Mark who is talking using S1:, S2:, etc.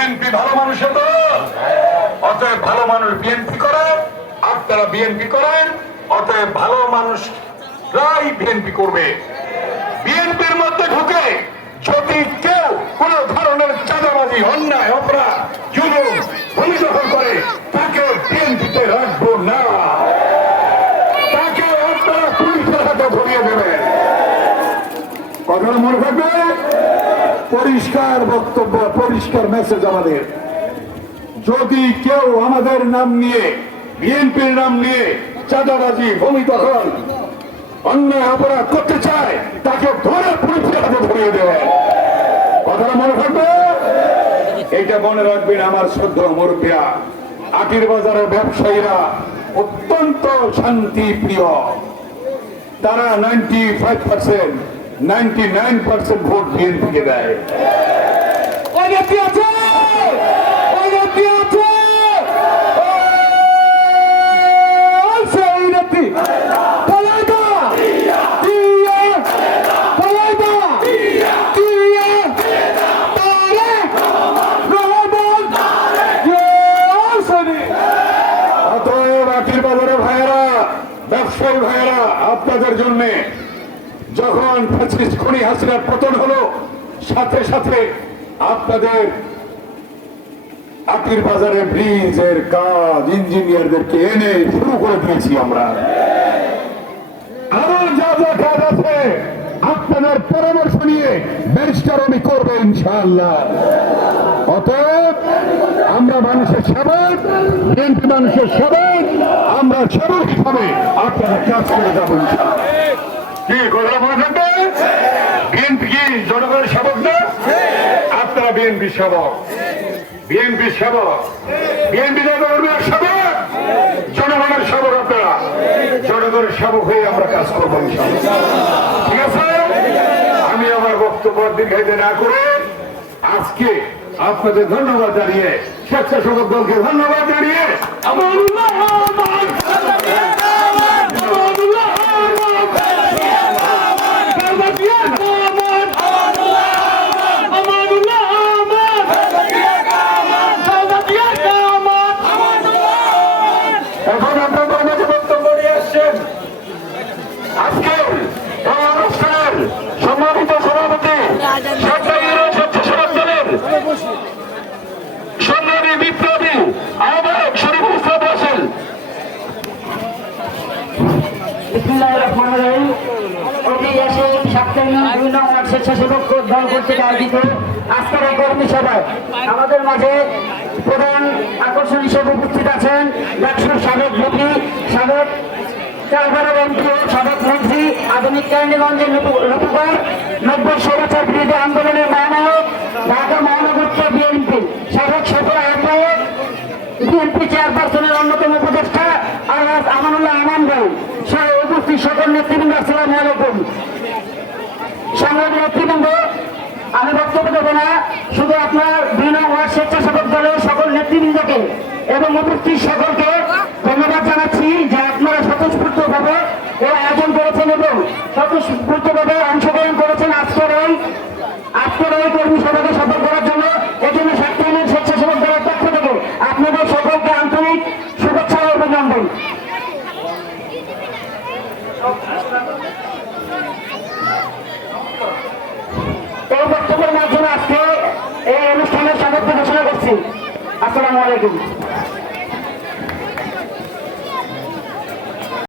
S1: BNP ভালো মানুষের তো অতএব ভালো মানুষ বিএনপি করে আপনারা বিএনপি করেন, অতএব ভালো মানুষরাই বিএনপি করবে। বিএনপির মধ্যে ঢুকে যদি কেউ কোন ধরনের চাঁদাবাজি, অন্যায়, অপরাধ, জুলুম ভূমি দখল করে, তাকে বিএনপিতে রাখব না। তাকে আপনারা পুলিশের হাতে ধরিয়ে দেবেন। কথা মনে থাকবে? পরিষ্কার বক্তব্য, পরিষ্কার মেসেজ আমাদের। যদি কেউ আমাদের নাম নিয়ে, বিএনপির নাম নিয়ে চাঁদাবাজি, ভূমি দখল, অন্যায় অপরাধ করতে চায়, তাকে ধরে পুলিশের হাতে ধরিয়ে দেবে। কথাটা মনে থাকবে? এইটা মনে রাখবেন আমার শ্রদ্ধ মুরব্বিয়া আটির বাজারের ব্যবসায়ীরা অত্যন্ত শান্তি প্রিয় তারা ninety five percent ninety nine percent vote বিএনপিকে দেয়।
S2: ওই নেত্রী আছে! নেত্রী আছে
S1: ব্যবসায়ী ভাইয়েরা আপনাদের জন্য যখন ফ্যাসিস্ট খনি হাসিনার পতন হলো, সাথে সাথে আপনাদের আখির বাজারে ব্রিজের কাজ ইঞ্জিনিয়ারদেরকে এনে শুরু করে দিয়েছি আমরা। আরও যা যা কাজ আছে, আপনাদের পরামর্শ নিয়ে ব্যারিস্টার আমি করব অতএব, আমরা মানুষের সেবক, বিএনপি মানুষের সেবক, আমরা সেবক হিসাবে আপনারা কাজ করে যাব। জনগণের আপনারা জনগণের হয়ে আমরা কাজ করব ঠিক আছে? আমি আমার বক্তব্য দীর্ঘায়িত না করে আজকে আপনাদের ধন্যবাদ জানিয়ে স্বেচ্ছাসেবক দলকে ধন্যবাদ জানিয়ে স্বেচ্ছাসেবক
S3: আমাদের মাঝে প্রধান আকর্ষণ হিসেবে উপস্থিত আছেন ডাকসুর সাবেক মন্ত্রী, সাবেক চারবারের এমপি সাবেক মন্ত্রী, আধুনিক কেরানীগঞ্জের রূপকার, নব্বই সৌরাচার বিরোধী আন্দোলনের মহানায়ক সকল নেতৃবৃন্দ, আসসালামু আমি বক্তব্য দেবো না, শুধু আপনার বিনা ওয়ার্ড স্বেচ্ছাসেবক দলের সকল নেতৃবৃন্দকে এবং উপস্থিত সকলকে ধন্যবাদ জানাচ্ছি যে আপনারা স্বতঃস্ফূর্তভাবে এই আয়োজন করেছেন এবং স্বতঃস্ফূর্তভাবে অংশগ্রহণ করেছেন আজকের এই আজকের এই কর্মী সভাকে সফল করার জন্য এজন্য সাতক্ষীরার স্বেচ্ছাসেবক দলের পক্ষ থেকে আপনাদের সকলকে আন্তরিক শুভেচ্ছা ও অভিনন্দন এই বক্তব্যের মাধ্যমে আজকে এই অনুষ্ঠানের সমাপ্তি ঘোষণা করছি আসসালামু আলাইকুম।